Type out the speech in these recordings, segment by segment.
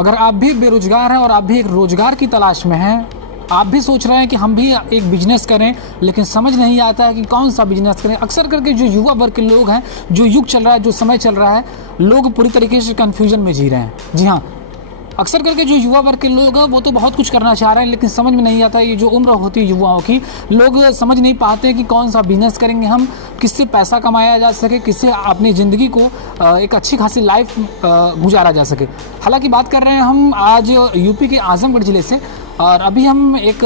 अगर आप भी बेरोजगार हैं और आप भी एक रोजगार की तलाश में हैं, आप भी सोच रहे हैं कि हम भी एक बिजनेस करें, लेकिन समझ नहीं आता है कि कौन सा बिजनेस करें। अक्सर करके जो युवा वर्ग के लोग हैं, जो युग चल रहा है, जो समय चल रहा है, लोग पूरी तरीके से कन्फ्यूजन में जी रहे हैं। जी हाँ, अक्सर करके जो युवा वर्ग के लोग हैं वो तो बहुत कुछ करना चाह रहे हैं, लेकिन समझ में नहीं आता है। ये जो उम्र होती है युवाओं की, लोग समझ नहीं पाते हैं कि कौन सा बिजनेस करेंगे हम, किससे पैसा कमाया जा सके, किससे अपनी ज़िंदगी को एक अच्छी खासी लाइफ गुजारा जा सके। हालांकि बात कर रहे हैं हम आज यूपी के आजमगढ़ ज़िले से, और अभी हम एक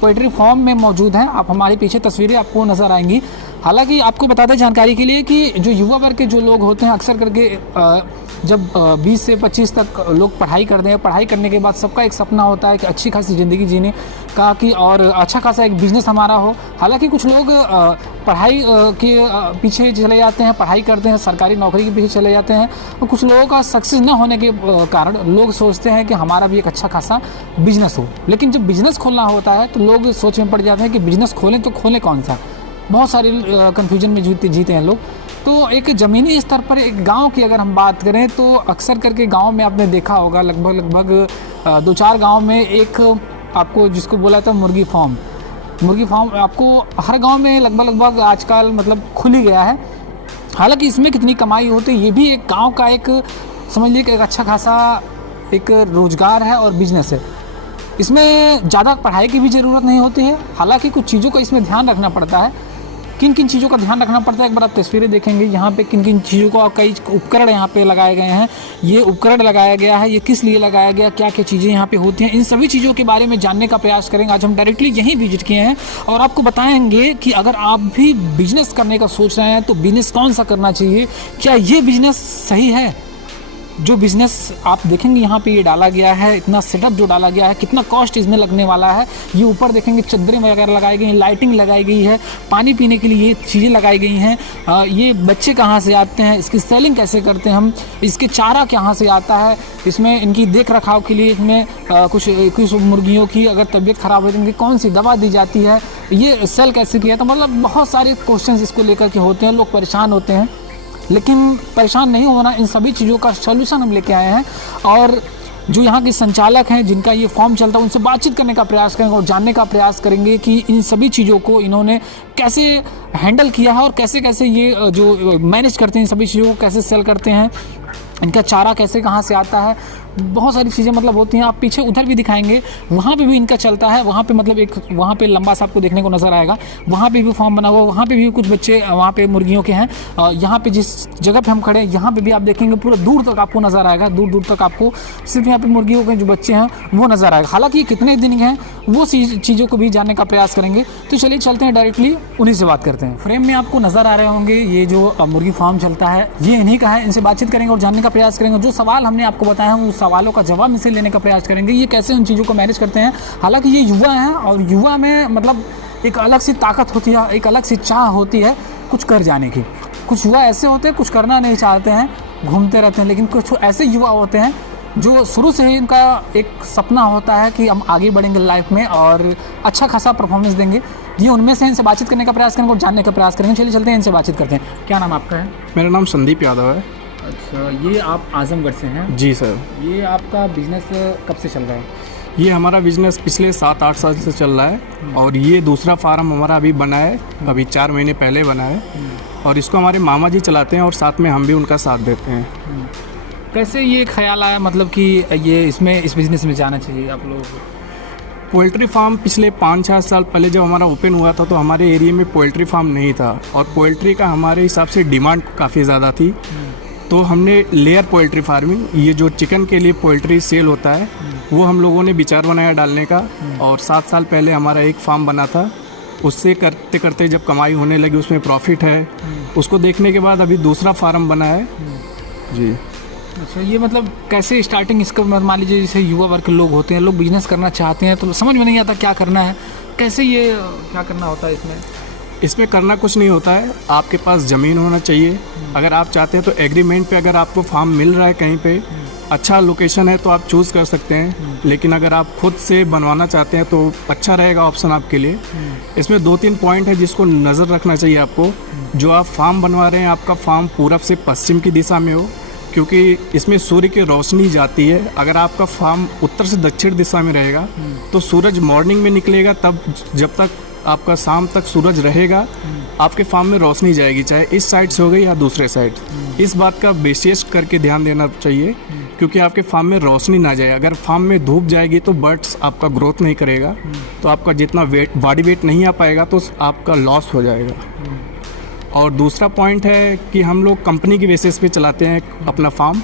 पोइट्री फॉर्म में मौजूद हैं। आप हमारे पीछे तस्वीरें आपको नज़र आएंगी। हालांकि आपको बता दें जानकारी के लिए कि जो युवा वर्ग के जो लोग होते हैं, अक्सर करके जब 20 से 25 तक लोग पढ़ाई करते हैं, पढ़ाई करने के बाद सबका एक सपना होता है कि अच्छी खासी ज़िंदगी जीने का, कि और अच्छा खासा एक बिज़नेस हमारा हो। हालांकि कुछ लोग पढ़ाई के पीछे चले जाते हैं, पढ़ाई करते हैं, सरकारी नौकरी के पीछे चले जाते हैं, और कुछ लोगों का सक्सेस न होने के कारण लोग सोचते हैं कि हमारा भी एक अच्छा खासा बिजनेस हो। लेकिन जब बिज़नेस खोलना होता है तो लोग सोच में पड़ जाते हैं कि बिज़नेस खोलें तो खोलें कौन सा। बहुत सारे कन्फ्यूजन में जीते हैं लोग। तो एक ज़मीनी स्तर पर एक गांव की अगर हम बात करें तो अक्सर करके गांव में आपने देखा होगा, लगभग 2-4 गांव में एक आपको जिसको बोला था मुर्गी फार्म आपको हर गांव में लगभग आजकल मतलब खुल ही गया है। हालांकि इसमें कितनी कमाई होती है, ये भी एक गांव का एक समझ लीजिए एक अच्छा खासा एक रोज़गार है और बिजनेस है। इसमें ज़्यादा पढ़ाई की भी ज़रूरत नहीं होती है। हालांकि कुछ चीज़ों का इसमें ध्यान रखना पड़ता है। किन किन चीज़ों का ध्यान रखना पड़ता है, एक बार आप तस्वीरें देखेंगे यहाँ पे किन किन चीज़ों का, कई उपकरण यहाँ पे लगाए गए हैं। ये उपकरण लगाया गया है, ये किस लिए लगाया गया, क्या क्या चीज़ें यहाँ पे होती हैं, इन सभी चीज़ों के बारे में जानने का प्रयास करेंगे। आज हम डायरेक्टली यहीं विजिट किए हैं और आपको बताएंगे कि अगर आप भी बिजनेस करने का सोच रहे हैं तो बिजनेस कौन सा करना चाहिए, क्या ये बिजनेस सही है। जो बिज़नेस आप देखेंगे यहाँ पे ये डाला गया है, इतना सेटअप जो डाला गया है, कितना कॉस्ट इसमें लगने वाला है। ये ऊपर देखेंगे चद्दरें वगैरह लगाई गई हैं, लाइटिंग लगाई गई है, पानी पीने के लिए ये चीज़ें लगाई गई हैं। ये बच्चे कहाँ से आते हैं, इसकी सेलिंग कैसे करते हैं हम, इसके चारा कहाँ से आता है, इसमें इनकी देख रखाव के लिए इसमें कुछ मुर्गियों की अगर तबीयत ख़राब हो तो इनकी कौन सी दवा दी जाती है, ये सेल कैसे किया। तो मतलब बहुत सारे क्वेश्चन इसको लेकर के होते हैं, लोग परेशान होते हैं। लेकिन परेशान नहीं होना, इन सभी चीज़ों का सॉल्यूशन हम लेके आए हैं। और जो यहाँ के संचालक हैं जिनका ये फॉर्म चलता है, उनसे बातचीत करने का प्रयास करेंगे और जानने का प्रयास करेंगे कि इन सभी चीज़ों को इन्होंने कैसे हैंडल किया है और कैसे कैसे ये जो मैनेज करते हैं, इन सभी चीज़ों को कैसे सेल करते हैं, इनका चारा कैसे कहाँ से आता है। बहुत सारी चीज़ें मतलब होती हैं। आप पीछे उधर भी दिखाएंगे, वहाँ पे भी इनका चलता है। वहाँ पे मतलब एक वहाँ पे लंबा सा आपको देखने को नज़र आएगा, वहाँ पे भी फॉर्म बना हुआ, वहाँ पे भी कुछ बच्चे वहाँ पे मुर्गियों के हैं। यहाँ पे जिस जगह पे हम खड़े हैं यहाँ पे भी आप देखेंगे पूरा दूर तक आपको नज़र आएगा, दूर दूर तक आपको सिर्फ यहाँ पे मुर्गियों के जो बच्चे हैं वो नज़र आएगा। हालाँकि कितने दिन के हैं वो चीज़ों को भी जानने का प्रयास करेंगे। तो चलिए चलते हैं, डायरेक्टली उन्हीं से बात करते हैं। फ्रेम में आपको नज़र आ रहे होंगे ये जो मुर्गी फार्म चलता है ये इन्हीं का है। इनसे बातचीत करेंगे और जानने का प्रयास करेंगे। जो सवाल हमने आपको बताया हम उस सवालों का जवाब से लेने का प्रयास करेंगे, ये कैसे उन चीज़ों को मैनेज करते हैं। हालांकि ये युवा हैं और युवा में मतलब एक अलग सी ताकत होती है, एक अलग सी चाह होती है कुछ कर जाने की। कुछ युवा ऐसे होते हैं कुछ करना नहीं चाहते हैं, घूमते रहते हैं, लेकिन कुछ ऐसे युवा होते हैं जो शुरू से ही इनका एक सपना होता है कि हम आगे बढ़ेंगे लाइफ में और अच्छा खासा परफॉर्मेंस देंगे। ये उनमें से इनसे बातचीत करने का प्रयास करेंगे और जानने का प्रयास करेंगे। चलिए चलते हैं, इनसे बातचीत करते हैं। क्या नाम आपका है? मेरा नाम संदीप यादव है। अच्छा, ये आप आजमगढ़ से हैं? जी सर। ये आपका बिजनेस कब से चल रहा है? ये हमारा बिजनेस पिछले 7-8 साल से चल रहा है और ये दूसरा फार्म हमारा अभी बना है, अभी 4 महीने पहले बना है और इसको हमारे मामा जी चलाते हैं और साथ में हम भी उनका साथ देते हैं। कैसे ये ख्याल आया मतलब कि ये इस बिज़नेस में जाना चाहिए आप लोगों को? पोल्ट्री फार्म पिछले 5-6 साल पहले जब हमारा ओपन हुआ था तो हमारे एरिया में पोल्ट्री फार्म नहीं था और पोल्ट्री का हमारे हिसाब से डिमांड काफ़ी ज़्यादा थी। तो हमने लेयर पोल्ट्री फार्मिंग, ये जो चिकन के लिए पोल्ट्री सेल होता है, वो हम लोगों ने विचार बनाया डालने का। और 7 साल पहले हमारा एक फार्म बना था, उससे करते करते जब कमाई होने लगी, उसमें प्रॉफिट है, उसको देखने के बाद अभी दूसरा फार्म बना है। जी। अच्छा, ये मतलब कैसे स्टार्टिंग इसका मान लीजिए जैसे युवा वर्ग के लोग होते हैं, लोग बिजनेस करना चाहते हैं तो समझ में नहीं आता क्या करना है, कैसे ये क्या करना होता है इसमें? इसमें करना कुछ नहीं होता है, आपके पास ज़मीन होना चाहिए। अगर आप चाहते हैं तो एग्रीमेंट पे अगर आपको फार्म मिल रहा है कहीं पे, अच्छा लोकेशन है तो आप चूज़ कर सकते हैं। लेकिन अगर आप खुद से बनवाना चाहते हैं तो अच्छा रहेगा ऑप्शन आपके लिए। इसमें 2-3 पॉइंट है जिसको नज़र रखना चाहिए आपको। जो आप फार्म बनवा रहे हैं, आपका फार्म पूरब से पश्चिम की दिशा में हो, क्योंकि इसमें सूर्य की रोशनी जाती है। अगर आपका फार्म उत्तर से दक्षिण दिशा में रहेगा तो सूरज मॉर्निंग में निकलेगा, तब जब तक आपका शाम तक सूरज रहेगा आपके फार्म में रोशनी जाएगी, चाहे इस साइड से हो गई या दूसरे साइड। इस बात का विशेष करके ध्यान देना चाहिए, क्योंकि आपके फार्म में रोशनी ना जाए। अगर फार्म में धूप जाएगी तो बर्ड्स आपका ग्रोथ नहीं करेगा, तो आपका जितना वेट बॉडी वेट नहीं आ पाएगा तो आपका लॉस हो जाएगा। और दूसरा पॉइंट है कि हम लोग कंपनी की बेसिस पे चलाते हैं अपना फार्म।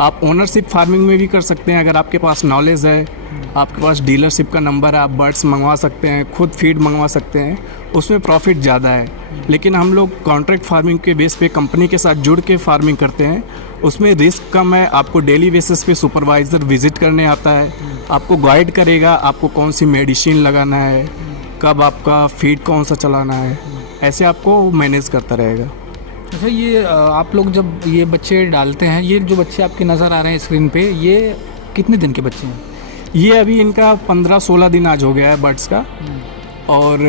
आप ओनरशिप फार्मिंग में भी कर सकते हैं, अगर आपके पास नॉलेज है, आपके पास डीलरशिप का नंबर है, आप बर्ड्स मंगवा सकते हैं, खुद फीड मंगवा सकते हैं, उसमें प्रॉफिट ज़्यादा है। लेकिन हम लोग कॉन्ट्रैक्ट फार्मिंग के बेस पे कंपनी के साथ जुड़ के फार्मिंग करते हैं, उसमें रिस्क कम है। आपको डेली बेसिस पे सुपरवाइज़र विजिट करने आता है, आपको गाइड करेगा आपको कौन सी मेडिसिन लगाना है, कब आपका फीड कौन सा चलाना है, ऐसे आपको मैनेज करता रहेगा। अच्छा, ये आप लोग जब ये बच्चे डालते हैं, ये जो बच्चे आपके नज़र आ रहे हैं स्क्रीन पे, ये कितने दिन के बच्चे हैं? ये अभी इनका 15-16 दिन आज हो गया है बर्ड्स का। और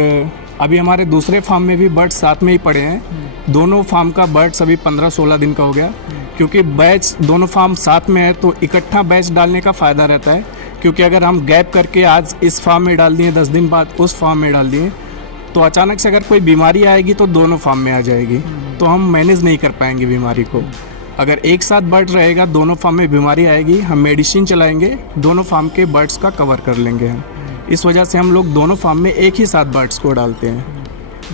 अभी हमारे दूसरे फार्म में भी बर्ड्स साथ में ही पड़े हैं। दोनों फार्म का बर्ड्स अभी 15-16 दिन का हो गया, क्योंकि बैच दोनों फार्म साथ में है तो इकट्ठा बैच डालने का फ़ायदा रहता है। क्योंकि अगर हम गैप करके आज इस फार्म में डाल दिए, 10 दिन बाद उस फार्म में डाल दिए, तो अचानक से अगर कोई बीमारी आएगी तो दोनों फार्म में आ जाएगी, तो हम मैनेज नहीं कर पाएंगे बीमारी को। अगर एक साथ बर्ड रहेगा, दोनों फार्म में बीमारी आएगी, हम मेडिसिन चलाएंगे, दोनों फार्म के बर्ड्स का कवर कर लेंगे हम। इस वजह से हम लोग दोनों फार्म में एक ही साथ बर्ड्स को डालते हैं।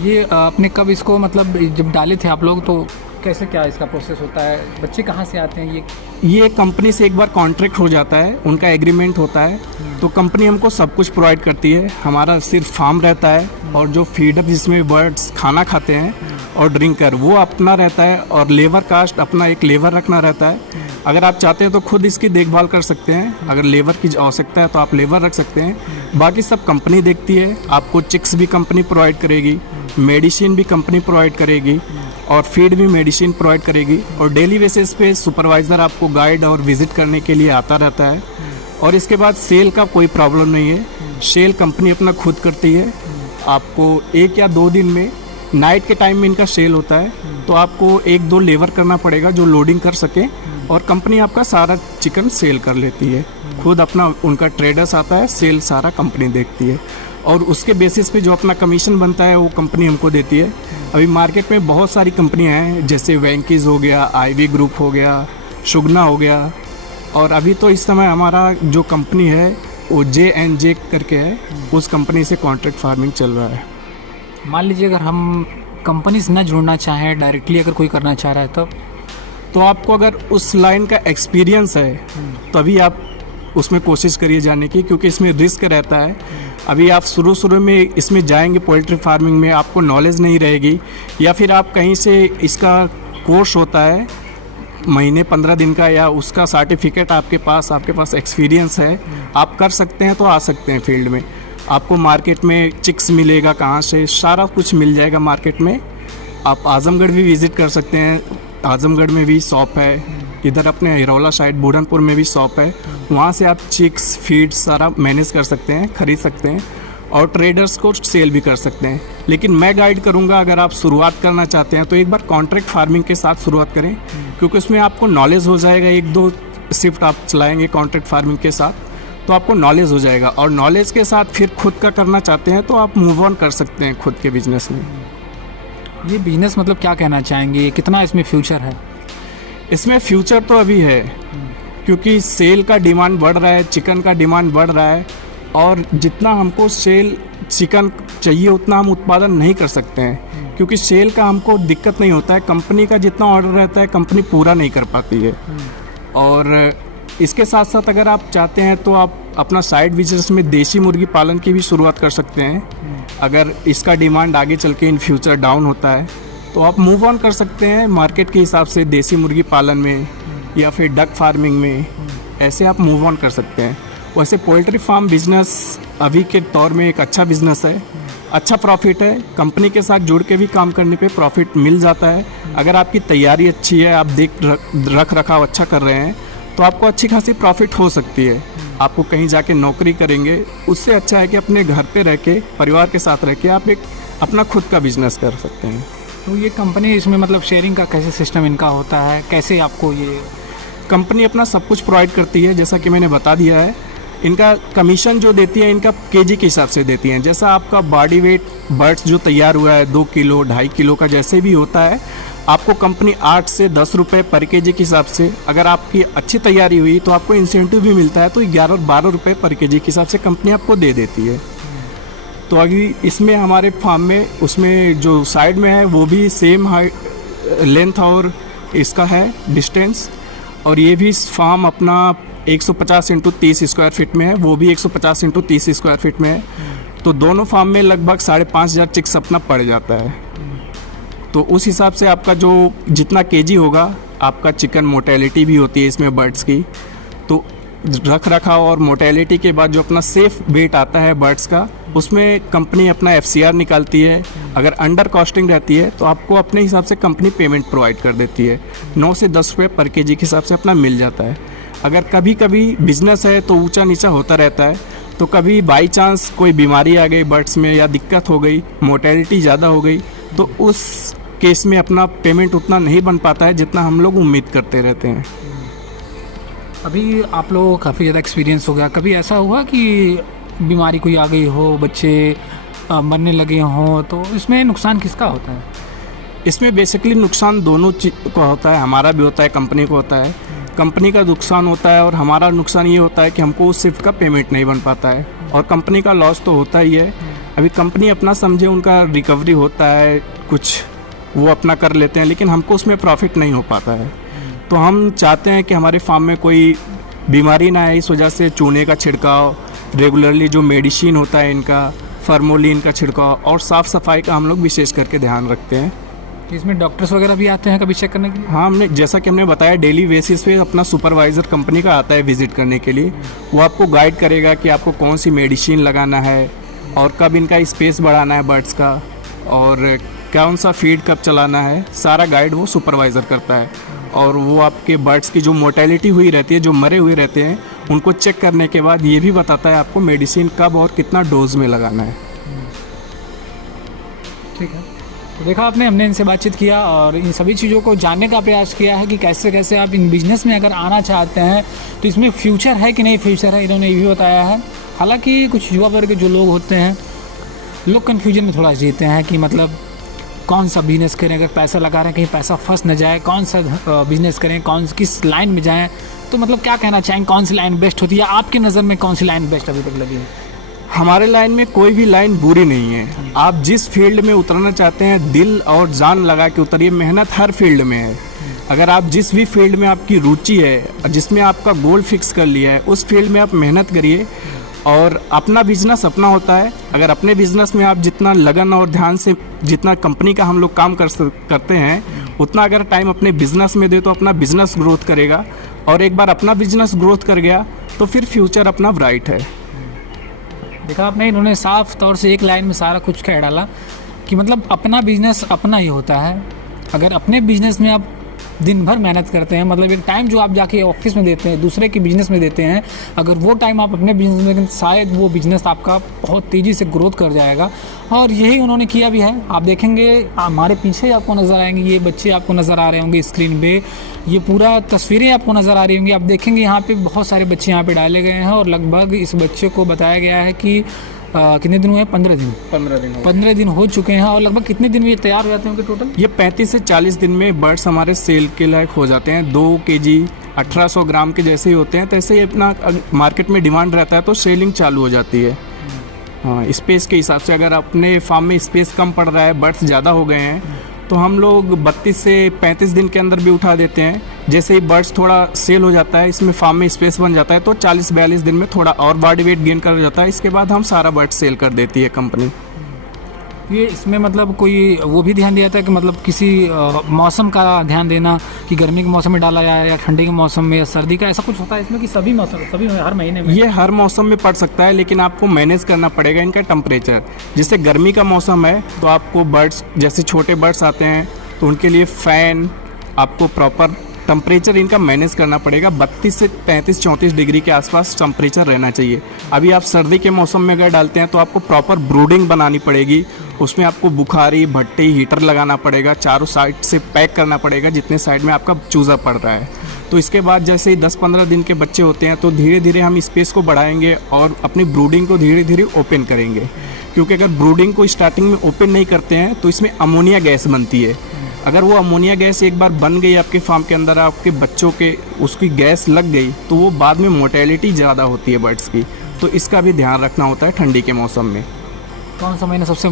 ये आपने कब इसको, मतलब जब डाले थे आप लोग, तो कैसे क्या इसका प्रोसेस होता है? बच्चे कहाँ से आते हैं? ये कंपनी से एक बार कॉन्ट्रैक्ट हो जाता है, उनका एग्रीमेंट होता है, तो कंपनी हमको सब कुछ प्रोवाइड करती है। हमारा सिर्फ फार्म रहता है और जो फीडर जिसमें बर्ड्स खाना खाते हैं और ड्रिंकर वो अपना रहता है, और लेबर कास्ट अपना एक लेबर रखना रहता है। अगर आप चाहते हैं तो खुद इसकी देखभाल कर सकते हैं, अगर लेबर की आवश्यकता है तो आप लेबर रख सकते हैं। बाकी सब कंपनी देखती है। आपको चिक्स भी कंपनी प्रोवाइड करेगी, मेडिसिन भी कंपनी प्रोवाइड करेगी, और फीड भी मेडिसिन प्रोवाइड करेगी। और डेली बेसिस पे सुपरवाइज़र आपको गाइड और विजिट करने के लिए आता रहता है। और इसके बाद सेल का कोई प्रॉब्लम नहीं है, सेल कंपनी अपना खुद करती है। आपको 1 या 2 दिन में, नाइट के टाइम में इनका सेल होता है, तो आपको 1-2 लेबर करना पड़ेगा जो लोडिंग कर सके, और कंपनी आपका सारा चिकन सेल कर लेती है। खुद अपना उनका ट्रेडर्स आता है, सेल सारा कंपनी देखती है, और उसके बेसिस पे जो अपना कमीशन बनता है वो कंपनी हमको देती है। अभी मार्केट में बहुत सारी कंपनियां हैं, जैसे वेंकीज़ हो गया, आईवी ग्रुप हो गया, सुगना हो गया, और अभी तो इस समय हमारा जो कंपनी है वो J&J करके है, उस कंपनी से कॉन्ट्रैक्ट फार्मिंग चल रहा है। मान लीजिए अगर हम कंपनी से न जुड़ना चाहें, डायरेक्टली अगर कोई करना चाह रहा है तब, तो आपको अगर उस लाइन का एक्सपीरियंस है तभी आप उसमें कोशिश करिए जाने की, क्योंकि इसमें रिस्क रहता है। अभी आप शुरू में इसमें जाएंगे पोल्ट्री फार्मिंग में, आपको नॉलेज नहीं रहेगी, या फिर आप कहीं से इसका कोर्स होता है महीने 15 दिन का, या उसका सर्टिफिकेट आपके पास एक्सपीरियंस है, आप कर सकते हैं तो आ सकते हैं फील्ड में। आपको मार्केट में चिक्स मिलेगा, कहाँ से सारा कुछ मिल जाएगा मार्केट में। आप आजमगढ़ भी विज़िट कर सकते हैं, आजमगढ़ में भी शॉप है, इधर अपने हिरौला साइड बुढ़नपुर में भी शॉप है, वहाँ से आप चिक्स फीड सारा मैनेज कर सकते हैं, खरीद सकते हैं, और ट्रेडर्स को सेल भी कर सकते हैं। लेकिन मैं गाइड करूँगा, अगर आप शुरुआत करना चाहते हैं तो एक बार कॉन्ट्रैक्ट फार्मिंग के साथ शुरुआत करें, क्योंकि उसमें आपको नॉलेज हो जाएगा। 1-2 शिफ्ट आप चलाएँगे कॉन्ट्रैक्ट फार्मिंग के साथ तो आपको नॉलेज हो जाएगा, और नॉलेज के साथ फिर खुद का करना चाहते हैं तो आप मूव ऑन कर सकते हैं खुद के बिजनेस में। ये बिजनेस मतलब क्या कहना चाहेंगे, कितना इसमें फ्यूचर है? इसमें फ्यूचर तो अभी है, क्योंकि सेल का डिमांड बढ़ रहा है, चिकन का डिमांड बढ़ रहा है, और जितना हमको सेल चिकन चाहिए उतना हम उत्पादन नहीं कर सकते हैं, क्योंकि सेल का हमको दिक्कत नहीं होता है। कंपनी का जितना ऑर्डर रहता है कंपनी पूरा नहीं कर पाती है। और इसके साथ साथ अगर आप चाहते हैं तो आप अपना साइड बिजनेस में देसी मुर्गी पालन की भी शुरुआत कर सकते हैं। अगर इसका डिमांड आगे चल के इन फ्यूचर डाउन होता है तो आप मूव ऑन कर सकते हैं मार्केट के हिसाब से, देसी मुर्गी पालन में या फिर डक फार्मिंग में, ऐसे आप मूव ऑन कर सकते हैं। वैसे पोल्ट्री फार्म बिजनेस अभी के दौर में एक अच्छा बिजनेस है, अच्छा प्रॉफिट है। कंपनी के साथ जुड़ के भी काम करने पे प्रॉफिट मिल जाता है। अगर आपकी तैयारी अच्छी है, आप रख रखाव अच्छा कर रहे हैं, तो आपको अच्छी खासी प्रॉफिट हो सकती है। आपको कहीं जाके नौकरी करेंगे, उससे अच्छा है कि अपने घर पे रह के, परिवार के साथ रह के आप एक अपना खुद का बिजनेस कर सकते हैं। तो ये कंपनी, इसमें मतलब शेयरिंग का कैसे सिस्टम इनका होता है, कैसे आपको ये कंपनी अपना सब कुछ प्रोवाइड करती है, जैसा कि मैंने बता दिया है। इनका कमीशन जो देती है इनका केजी के हिसाब से देती हैं। जैसा आपका बॉडी वेट बर्ड्स जो तैयार हुआ है 2 किलो 2.5 किलो का जैसे भी होता है, आपको कंपनी 8 से 10 रुपये पर केजी के हिसाब से, अगर आपकी अच्छी तैयारी हुई तो आपको इंसेंटिव भी मिलता है, तो 11-12 रुपये पर केजी के हिसाब से कंपनी आपको दे देती है। तो अभी इसमें हमारे फार्म में उसमें जो साइड में है वो भी सेम हाइट लेंथ और इसका है डिस्टेंस, और ये भी फार्म अपना 150 × 30 स्क्वायर फीट में है, वो भी 150 × 30 स्क्वायर फीट में है। तो दोनों फार्म में लगभग 5,500 चिक्स अपना पड़ जाता है। तो उस हिसाब से आपका जो जितना केजी होगा, आपका चिकन मोर्टेलिटी भी होती है इसमें बर्ड्स की, तो रख रखाव और मोर्टेलिटी के बाद जो अपना सेफ वेट आता है बर्ड्स का, उसमें कंपनी अपना FCR निकालती है। अगर अंडर कॉस्टिंग रहती है तो आपको अपने हिसाब से कंपनी पेमेंट प्रोवाइड कर देती है। 9 से 10 रुपये पर केजी के हिसाब से अपना मिल जाता है। अगर कभी कभी बिजनेस है तो ऊंचा नीचा होता रहता है, तो कभी बाई चांस कोई बीमारी आ गई बर्ड्स में या दिक्कत हो गई, मोर्टेलिटी ज़्यादा हो गई, तो उस केस में अपना पेमेंट उतना नहीं बन पाता है जितना हम लोग उम्मीद करते रहते हैं। अभी आप लोगों को काफ़ी ज़्यादा एक्सपीरियंस हो गया, कभी ऐसा हुआ कि बीमारी कोई आ गई हो, बच्चे मरने लगे हों, तो इसमें नुकसान किसका होता है? इसमें बेसिकली नुकसान दोनों को होता है, हमारा भी होता है, कंपनी को होता है। कंपनी का नुकसान होता है और हमारा नुकसान ये होता है कि हमको उस शिफ्ट का पेमेंट नहीं बन पाता है, और कंपनी का लॉस तो होता ही है। अभी कंपनी अपना समझे उनका रिकवरी होता है, कुछ वो अपना कर लेते हैं, लेकिन हमको उसमें प्रॉफिट नहीं हो पाता है। तो हम चाहते हैं कि हमारे फार्म में कोई बीमारी ना आए, इस वजह से चूने का छिड़काव, रेगुलरली जो मेडिसिन होता है इनका, फार्मोलिन का छिड़काव और साफ़ सफाई का हम लोग विशेष करके ध्यान रखते हैं। इसमें डॉक्टर्स वगैरह भी आते हैं कभी चेक करने के लिए? हाँ, हमने जैसा कि हमने बताया डेली बेसिस पे अपना सुपरवाइज़र कंपनी का आता है विज़िट करने के लिए। वो आपको गाइड करेगा कि आपको कौन सी मेडिसिन लगाना है और कब इनका स्पेस बढ़ाना है बर्ड्स का, और कौन सा फीड कब चलाना है, सारा गाइड वो सुपरवाइज़र करता है। और वो आपके बर्ड्स की जो मोर्टेलिटी हुई रहती है, जो मरे हुए रहते हैं, उनको चेक करने के बाद ये भी बताता है आपको मेडिसिन कब और कितना डोज में लगाना है। ठीक है, तो देखा आपने, हमने इनसे बातचीत किया और इन सभी चीज़ों को जानने का प्रयास किया है कि कैसे कैसे आप इन बिज़नेस में अगर आना चाहते हैं तो इसमें फ्यूचर है कि नहीं फ्यूचर है, इन्होंने ये भी बताया है। हालांकि कुछ युवा वर्ग के जो लोग होते हैं, लोग कन्फ्यूजन में थोड़ा जीते हैं कि मतलब कौन सा बिज़नेस करें, अगर पैसा लगा रहे हैं कहीं पैसा फंस न जाए, कौन सा बिज़नेस करें, किस लाइन में जाएँ। तो मतलब क्या कहना चाहेंगे, कौन सी लाइन बेस्ट होती है आपकी नज़र में, कौन सी लाइन बेस्ट अभी तक लगी है? हमारे लाइन में कोई भी लाइन बुरी नहीं है। आप जिस फील्ड में उतरना चाहते हैं दिल और जान लगा के उतरिए, मेहनत हर फील्ड में है। अगर आप जिस भी फील्ड में आपकी रुचि है, जिसमें आपका गोल फिक्स कर लिया है, उस फील्ड में आप मेहनत करिए। और अपना बिजनेस अपना होता है, अगर अपने बिजनेस में आप जितना लगन और ध्यान से, जितना कंपनी का हम लोग काम करते हैं, उतना अगर टाइम अपने बिजनेस में दे तो अपना बिजनेस ग्रोथ करेगा। और एक बार अपना बिजनेस ग्रोथ कर गया तो फिर फ्यूचर अपना ब्राइट है। देखा आपने, इन्होंने साफ तौर से एक लाइन में सारा कुछ कह डाला कि मतलब अपना बिजनेस अपना ही होता है। अगर अपने बिजनेस में आप दिन भर मेहनत करते हैं, मतलब एक टाइम जो आप जाके ऑफिस में देते हैं, दूसरे के बिजनेस में देते हैं, अगर वो टाइम आप अपने बिजनेस में दें, शायद वो बिजनेस आपका बहुत तेज़ी से ग्रोथ कर जाएगा। और यही उन्होंने किया भी है। आप देखेंगे हमारे पीछे आपको नज़र आएंगे, ये बच्चे आपको नज़र आ रहे होंगे स्क्रीन पे, ये पूरा तस्वीरें आपको नज़र आ रही होंगी। आप देखेंगे यहाँ पे बहुत सारे बच्चे यहाँ पे डाले गए हैं और लगभग इस बच्चे को बताया गया है कि कितने दिन हुए हैं? 15 दिन। 15 दिन हो चुके हैं। और लगभग कितने दिन में ये तैयार हो जाते होंगे टोटल? ये 35 से 40 दिन में बर्ड्स हमारे सेल के लायक हो जाते हैं। 2 केजी 1800 ग्राम के जैसे ही होते हैं, तैसे ही अपना मार्केट में डिमांड रहता है तो सेलिंग चालू हो जाती है। हाँ, स्पेस के हिसाब से अगर अपने फार्म में स्पेस कम पड़ रहा है, बर्ड्स ज़्यादा हो गए हैं, तो हम लोग 32 से 35 दिन के अंदर भी उठा देते हैं। जैसे ही बर्ड्स थोड़ा सेल हो जाता है, इसमें फार्म में स्पेस बन जाता है, तो 40-42 दिन में थोड़ा और बॉडी वेट गेन कर जाता है। इसके बाद हम सारा बर्ड सेल कर देती है कंपनी। ये इसमें मतलब कोई वो भी ध्यान दिया था कि मतलब किसी मौसम का ध्यान देना कि गर्मी के मौसम में डाला जाए या ठंडी के मौसम में या सर्दी का, ऐसा कुछ होता है इसमें कि सभी मौसम, सभी हर महीने में? ये हर मौसम में पड़ सकता है, लेकिन आपको मैनेज करना पड़ेगा इनका टेम्परेचर। जैसे गर्मी का मौसम है तो आपको बर्ड्स, जैसे छोटे बर्ड्स आते हैं तो उनके लिए फ़ैन आपको प्रॉपर टेम्परेचर इनका मैनेज करना पड़ेगा। 32 से 33-34 डिग्री के आसपास टेम्परेचर रहना चाहिए। अभी आप सर्दी के मौसम में अगर डालते हैं तो आपको प्रॉपर ब्रूडिंग बनानी पड़ेगी। उसमें आपको बुखारी, भट्टी, हीटर लगाना पड़ेगा, चारों साइड से पैक करना पड़ेगा जितने साइड में आपका चूज़ा पड़ रहा है। तो इसके बाद जैसे ही 10-15 दिन के बच्चे होते हैं तो धीरे धीरे हम स्पेस को बढ़ाएंगे और अपनी ब्रूडिंग को धीरे धीरे ओपन करेंगे, क्योंकि अगर ब्रूडिंग को स्टार्टिंग में ओपन नहीं करते हैं तो इसमें अमोनिया गैस बनती है। अगर वो अमोनिया गैस एक बार बन गई आपके फार्म के अंदर, आपके बच्चों के उसकी गैस लग गई, तो वो बाद में मोर्टेलिटी ज़्यादा होती है बर्ड्स की। तो इसका भी ध्यान रखना होता है ठंडी के मौसम में। कौन सा महीना सबसे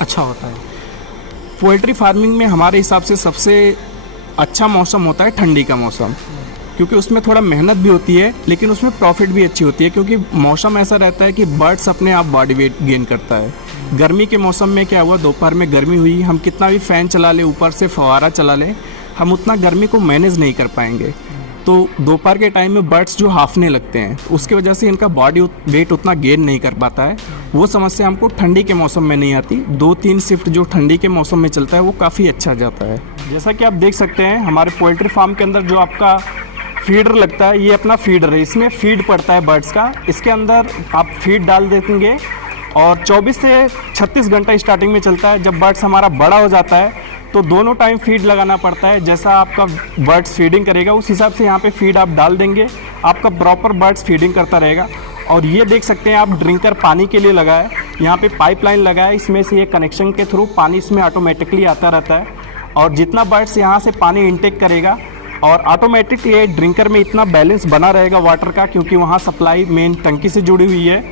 अच्छा होता है? पोल्ट्री फार्मिंग में हमारे हिसाब से सबसे अच्छा मौसम होता है ठंडी का मौसम, क्योंकि उसमें थोड़ा मेहनत भी होती है लेकिन उसमें प्रॉफिट भी अच्छी होती है, क्योंकि मौसम ऐसा रहता है कि बर्ड्स अपने आप बॉडी वेट गेन करता है। गर्मी के मौसम में क्या हुआ, दोपहर में गर्मी हुई, हम कितना भी फ़ैन चला लें, ऊपर से फव्वारा चला लें, हम उतना गर्मी को मैनेज नहीं कर पाएंगे। तो दोपहर के टाइम में बर्ड्स जो हाफने लगते हैं, उसकी वजह से इनका बॉडी वेट उतना गेन नहीं कर पाता है। वो समस्या हमको ठंडी के मौसम में नहीं आती। 2-3 शिफ्ट जो ठंडी के मौसम में चलता है वो काफ़ी अच्छा जाता है। जैसा कि आप देख सकते हैं हमारे पोल्ट्री फार्म के अंदर जो आपका फीडर लगता है, ये अपना फीडर है। इसमें फीड पड़ता है बर्ड्स का, इसके अंदर आप फीड डाल देंगे और 24 से 36 घंटा स्टार्टिंग में चलता है। जब बर्ड्स हमारा बड़ा हो जाता है तो दोनों टाइम फीड लगाना पड़ता है। जैसा आपका बर्ड्स फीडिंग करेगा उस हिसाब से यहाँ पे फीड आप डाल देंगे, आपका प्रॉपर बर्ड्स फीडिंग करता रहेगा। और ये देख सकते हैं आप ड्रिंकर पानी के लिए लगा है, यहाँ पे पाइपलाइन लगा है, इसमें से ये कनेक्शन के थ्रू पानी इसमें ऑटोमेटिकली आता रहता है। और जितना बर्ड्स यहाँ से पानी इनटेक करेगा और ऑटोमेटिक ये ड्रिंकर में इतना बैलेंस बना रहेगा वाटर का, क्योंकि वहाँ सप्लाई मेन टंकी से जुड़ी हुई है।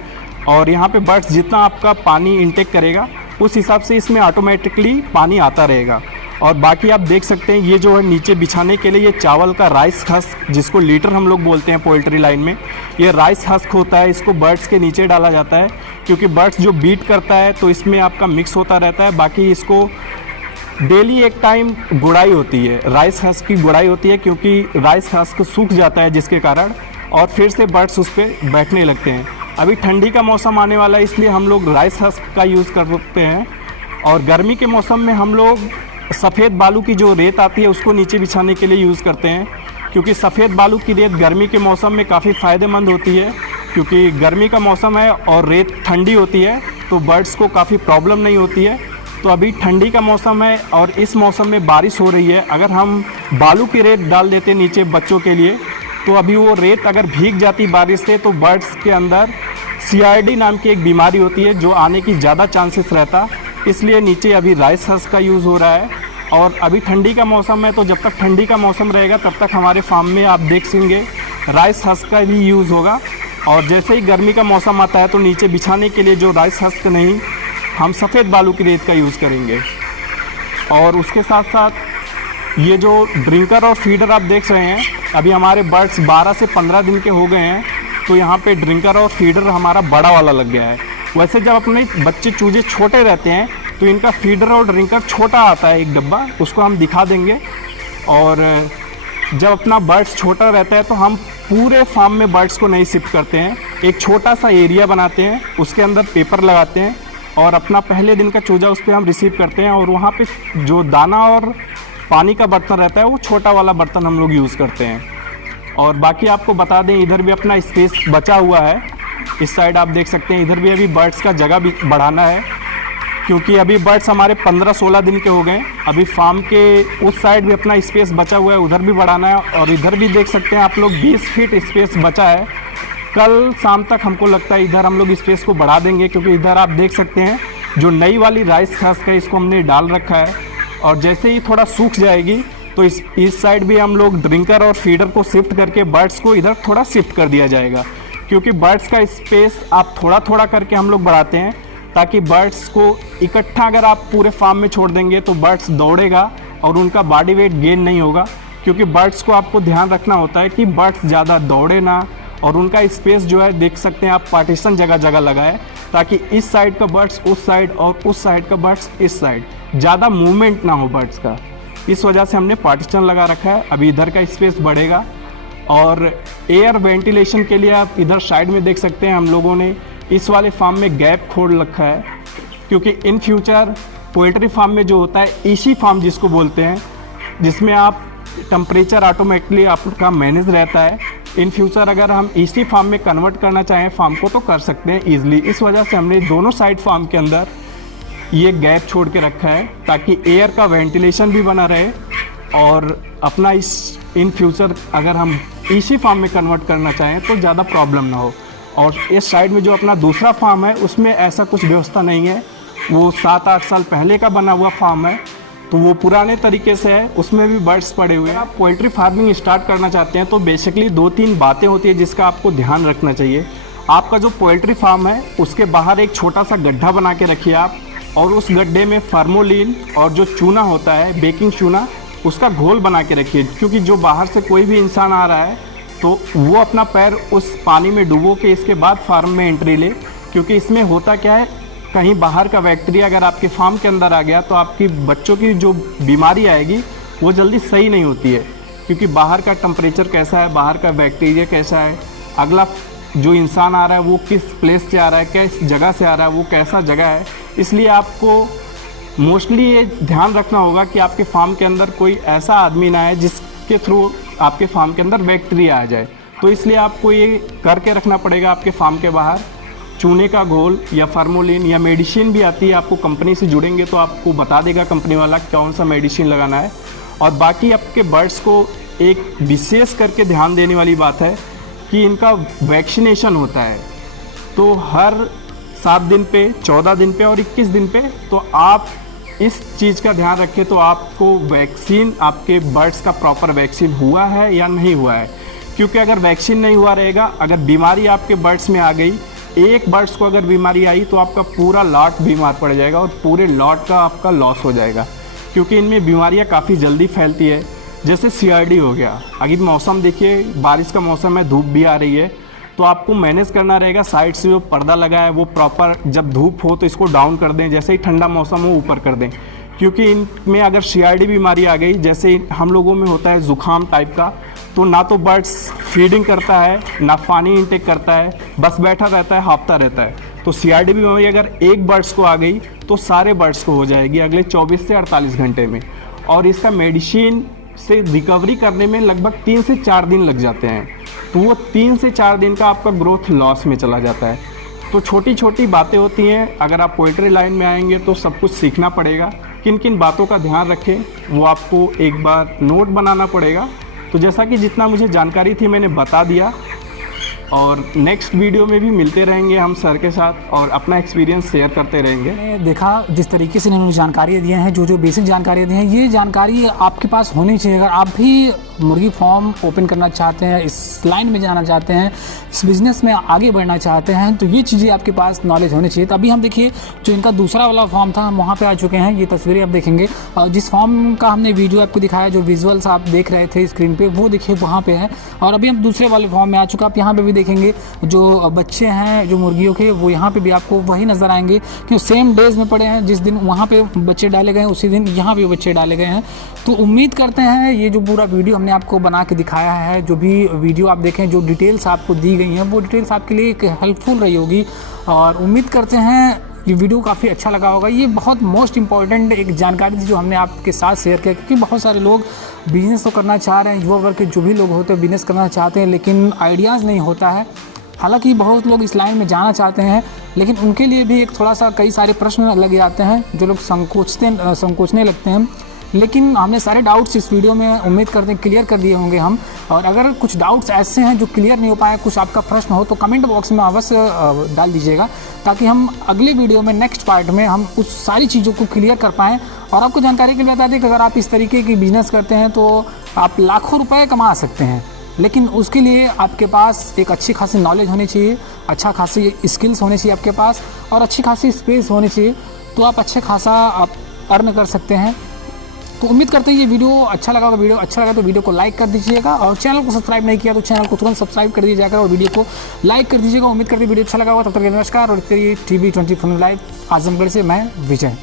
और यहाँ पे बर्ड्स जितना आपका पानी इनटेक करेगा उस हिसाब से इसमें ऑटोमेटिकली पानी आता रहेगा। और बाकी आप देख सकते हैं ये जो है नीचे बिछाने के लिए ये चावल का राइस हस्क, जिसको लीटर हम लोग बोलते हैं पोल्ट्री लाइन में, ये राइस हस्क होता है। इसको बर्ड्स के नीचे डाला जाता है, क्योंकि बर्ड्स जो बीट करता है तो इसमें आपका मिक्स होता रहता है। बाकी इसको डेली एक टाइम गुड़ाई होती है, राइस हस्क की गुड़ाई होती है, क्योंकि राइस हस्क सूख जाता है जिसके कारण, और फिर से बर्ड्स उस पर बैठने लगते हैं। अभी ठंडी का मौसम आने वाला है इसलिए हम लोग राइस हस्क का यूज़ कर सकते हैं। और गर्मी के मौसम में हम लोग सफ़ेद बालू की जो रेत आती है उसको नीचे बिछाने के लिए यूज़ करते हैं, क्योंकि सफ़ेद बालू की रेत गर्मी के मौसम में काफ़ी फ़ायदेमंद होती है, क्योंकि गर्मी का मौसम है और रेत ठंडी होती है तो बर्ड्स को काफ़ी प्रॉब्लम नहीं होती है। तो अभी ठंडी का मौसम है और इस मौसम में बारिश हो रही है, अगर हम बालू की रेत डाल देते नीचे बच्चों के लिए तो अभी वो रेत अगर भीग जाती बारिश से तो बर्ड्स के अंदर CRD नाम की एक बीमारी होती है जो आने की ज़्यादा चांसेस रहता, इसलिए नीचे अभी राइस हस्क का यूज़ हो रहा है। और अभी ठंडी का मौसम है तो जब तक ठंडी का मौसम रहेगा तब तक हमारे फार्म में आप देख सकेंगे राइस हस्क का भी यूज़ होगा। और जैसे ही गर्मी का मौसम आता है तो नीचे बिछाने के लिए जो राइस हस्क नहीं, हम सफ़ेद बालू की रेत का यूज़ करेंगे। और उसके साथ साथ ये जो ड्रिंकर और फीडर आप देख रहे हैं, अभी हमारे बर्ड्स 12 से 15 दिन के हो गए हैं तो यहाँ पे ड्रिंकर और फीडर हमारा बड़ा वाला लग गया है। वैसे जब अपने बच्चे चूजे छोटे रहते हैं तो इनका फीडर और ड्रिंकर छोटा आता है, एक डब्बा, उसको हम दिखा देंगे। और जब अपना बर्ड्स छोटा रहता है तो हम पूरे फार्म में बर्ड्स को नहीं शिफ्ट करते हैं, एक छोटा सा एरिया बनाते हैं, उसके अंदर पेपर लगाते हैं और अपना पहले दिन का चूजा उस पर हम रिसीव करते हैं। और वहाँ पे जो दाना और पानी का बर्तन रहता है वो छोटा वाला बर्तन हम लोग यूज़ करते हैं। और बाकी आपको बता दें इधर भी अपना स्पेस बचा हुआ है, इस साइड आप देख सकते हैं, इधर भी अभी बर्ड्स का जगह भी बढ़ाना है, क्योंकि अभी बर्ड्स हमारे 15-16 दिन के हो गए। अभी फार्म के उस साइड भी अपना स्पेस बचा हुआ है, उधर भी बढ़ाना है। और इधर भी देख सकते हैं आप लोग 20 फीट स्पेस बचा है। कल शाम तक हमको लगता है इधर हम लोग स्पेस को बढ़ा देंगे, क्योंकि इधर आप देख सकते हैं जो नई वाली राइस हस्क है इसको हमने डाल रखा है। और जैसे ही थोड़ा सूख जाएगी तो इस साइड भी हम लोग ड्रिंकर और फीडर को शिफ्ट करके बर्ड्स को इधर थोड़ा शिफ्ट कर दिया जाएगा, क्योंकि बर्ड्स का स्पेस आप थोड़ा थोड़ा करके हम लोग बढ़ाते हैं, ताकि बर्ड्स को इकट्ठा अगर आप पूरे फार्म में छोड़ देंगे तो बर्ड्स दौड़ेगा और उनका बॉडी वेट गेन नहीं होगा। क्योंकि बर्ड्स को आपको ध्यान रखना होता है कि बर्ड्स ज़्यादा दौड़े ना, और उनका स्पेस जो है देख सकते हैं आप पार्टीशन जगह जगह लगाए, ताकि इस साइड का बर्ड्स उस साइड और उस साइड का बर्ड्स इस साइड, ज़्यादा मूवमेंट ना हो बर्ड्स का। इस वजह से हमने पार्टीशन लगा रखा है। अभी इधर का स्पेस बढ़ेगा। और एयर वेंटिलेशन के लिए आप इधर साइड में देख सकते हैं हम लोगों ने इस वाले फार्म में गैप खोल रखा है, क्योंकि इन फ्यूचर पोल्ट्री फार्म में जो होता है EC फार्म जिसको बोलते हैं, जिसमें आप टेम्परेचर ऑटोमेटिकली आपका मैनेज रहता है। इन फ्यूचर अगर हम इसी फार्म में कन्वर्ट करना चाहें फार्म को तो कर सकते हैं ईजिली। इस वजह से हमने दोनों साइड फार्म के अंदर ये गैप छोड़ के रखा है ताकि एयर का वेंटिलेशन भी बना रहे और अपना इन फ्यूचर अगर हम इसी फार्म में कन्वर्ट करना चाहें तो ज़्यादा प्रॉब्लम ना हो। और इस साइड में जो अपना दूसरा फार्म है उसमें ऐसा कुछ व्यवस्था नहीं है, वो 7-8 साल पहले का बना हुआ फार्म है, तो वो पुराने तरीके से है, उसमें भी बर्ड्स पड़े हुए हैं। आप पोल्ट्री फार्मिंग स्टार्ट करना चाहते हैं तो बेसिकली 2-3 बातें होती है जिसका आपको ध्यान रखना चाहिए। आपका जो पोल्ट्री फार्म है उसके बाहर एक छोटा सा गड्ढा बना के रखिए आप, और उस गड्ढे में फार्मोलिन और जो चूना होता है, बेकिंग चूना, उसका घोल बना के रखिए। क्योंकि जो बाहर से कोई भी इंसान आ रहा है तो वो अपना पैर उस पानी में डुबो के इसके बाद फार्म में एंट्री ले। क्योंकि इसमें होता क्या है, कहीं बाहर का बैक्टीरिया अगर आपके फार्म के अंदर आ गया तो आपकी बच्चों की जो बीमारी आएगी वो जल्दी सही नहीं होती है। क्योंकि बाहर का टेम्परेचर कैसा है, बाहर का बैक्टीरिया कैसा है, अगला जो इंसान आ रहा है वो किस प्लेस से आ रहा है, किस जगह से आ रहा है, वो कैसा जगह है। इसलिए आपको मोस्टली ये ध्यान रखना होगा कि आपके फार्म के अंदर कोई ऐसा आदमी ना आए जिसके थ्रू आपके फार्म के अंदर बैक्टीरिया आ जाए। तो इसलिए आपको ये करके रखना पड़ेगा आपके फार्म के बाहर चूने का घोल या फार्मोलिन या मेडिसिन भी आती है। आपको कंपनी से जुड़ेंगे तो आपको बता देगा कंपनी वाला कौन सा मेडिसिन लगाना है। और बाकी आपके बर्ड्स को एक विशेष करके ध्यान देने वाली बात है कि इनका वैक्सीनेशन होता है। तो हर 7 दिन पे, 14 दिन पे और 21 दिन पे तो आप इस चीज़ का ध्यान रखें तो आपको वैक्सीन, आपके बर्ड्स का प्रॉपर वैक्सीन हुआ है या नहीं हुआ है। क्योंकि अगर वैक्सीन नहीं हुआ रहेगा, अगर बीमारी आपके बर्ड्स में आ गई, एक बर्ड्स को अगर बीमारी आई तो आपका पूरा लॉट बीमार पड़ जाएगा और पूरे लॉट का आपका लॉस हो जाएगा। क्योंकि इनमें बीमारियां काफ़ी जल्दी फैलती है। जैसे CRD हो गया, अभी मौसम देखिए बारिश का मौसम है, धूप भी आ रही है, तो आपको मैनेज करना रहेगा। साइड से जो पर्दा लगा है वो प्रॉपर, जब धूप हो तो इसको डाउन कर दें, जैसे ही ठंडा मौसम हो ऊपर कर दें। क्योंकि इनमें अगर CRD बीमारी आ गई, जैसे हम लोगों में होता है जुकाम टाइप का, तो ना तो बर्ड्स फीडिंग करता है, ना पानी इंटेक करता है, बस बैठा रहता है, हाँफता रहता है। तो CRD बीमारी अगर एक बर्ड्स को आ गई तो सारे बर्ड्स को हो जाएगी अगले 24 से 48 घंटे में। और इसका मेडिसिन से रिकवरी करने में लगभग 3 से 4 दिन लग जाते हैं। तो वो 3 से 4 दिन का आपका ग्रोथ लॉस में चला जाता है। तो छोटी छोटी बातें होती हैं। अगर आप पोल्ट्री लाइन में आएंगे तो सब कुछ सीखना पड़ेगा। किन किन बातों का ध्यान रखें वो आपको एक बार नोट बनाना पड़ेगा। तो जैसा कि जितना मुझे जानकारी थी मैंने बता दिया, और नेक्स्ट वीडियो में भी मिलते रहेंगे हम सर के साथ और अपना एक्सपीरियंस शेयर करते रहेंगे। मैंने देखा जिस तरीके से इन्होंने जानकारियाँ दी हैं, जो बेसिक जानकारियाँ दी हैं, ये जानकारी आपके पास होनी चाहिए। अगर आप भी मुर्गी फार्म ओपन करना चाहते हैं, इस लाइन में जाना चाहते हैं, इस बिज़नेस में आगे बढ़ना चाहते हैं, तो ये चीज़ें आपके पास नॉलेज होनी चाहिए। तो अभी हम देखिए जो इनका दूसरा वाला फार्म था, हम वहाँ पे आ चुके हैं। ये तस्वीरें आप देखेंगे, और जिस फार्म का हमने वीडियो आपको दिखाया, जो विजुअल्स आप देख रहे थे स्क्रीन पे, वो देखिए वहाँ पे है। और अभी हम दूसरे वाले फार्म में आ चुके हैं। आप यहाँ पे भी देखेंगे जो बच्चे हैं जो मुर्गियों के, वो यहाँ पे भी आपको वही नज़र आएंगे कि सेम डेज में पड़े हैं। जिस दिन वहाँ पे बच्चे डाले गए हैं उसी दिन यहाँ पे बच्चे डाले गए हैं। तो उम्मीद करते हैं ये जो पूरा वीडियो हमने आपको बना के दिखाया है, जो भी वीडियो आप देखें, जो डिटेल्स आपको दी गई हैं, वो डिटेल्स आपके लिए एक हेल्पफुल रही होगी। और उम्मीद करते हैं ये वीडियो काफ़ी अच्छा लगा होगा। ये बहुत मोस्ट इंपॉर्टेंट एक जानकारी थी जो हमने आपके साथ शेयर किया, क्योंकि बहुत सारे लोग बिज़नेस तो करना चाह रहे हैं, युवा वर्ग के जो भी लोग होते हैं बिज़नेस करना चाहते हैं, लेकिन आइडियाज़ नहीं होता है। हालांकि बहुत लोग इस लाइन में जाना चाहते हैं, लेकिन उनके लिए भी एक थोड़ा सा कई सारे प्रश्न लग जाते हैं, जो लोग संकोचने लगते हैं। लेकिन हमने सारे डाउट्स इस वीडियो में उम्मीद करते हैं क्लियर कर दिए होंगे हम। और अगर कुछ डाउट्स ऐसे हैं जो क्लियर नहीं हो पाए, कुछ आपका प्रश्न हो, तो कमेंट बॉक्स में अवश्य डाल दीजिएगा, ताकि हम अगले वीडियो में नेक्स्ट पार्ट में हम उस सारी चीज़ों को क्लियर कर पाएँ। और आपको जानकारी के लिए बता दें कि अगर आप इस तरीके की बिज़नेस करते हैं तो आप लाखों रुपये कमा सकते हैं, लेकिन उसके लिए आपके पास एक अच्छी खासी नॉलेज होनी चाहिए, अच्छा खासी स्किल्स होने चाहिए आपके पास, और अच्छी खासी स्पेस होनी चाहिए, तो आप अच्छे खासा आप अर्न कर सकते हैं। तो उम्मीद करते हैं ये वीडियो अच्छा लगा होगा। वीडियो अच्छा लगा तो वीडियो को लाइक कर दीजिएगा, और चैनल को सब्सक्राइब नहीं किया तो चैनल को तुरंत सब्सक्राइब कर दीजिए जाकर, और वीडियो को लाइक कर दीजिएगा। उम्मीद करते हैं वीडियो अच्छा लगा होगा। तब तक नमस्कार, और TV 24 लाइव आजमगढ़ से मैं विजय।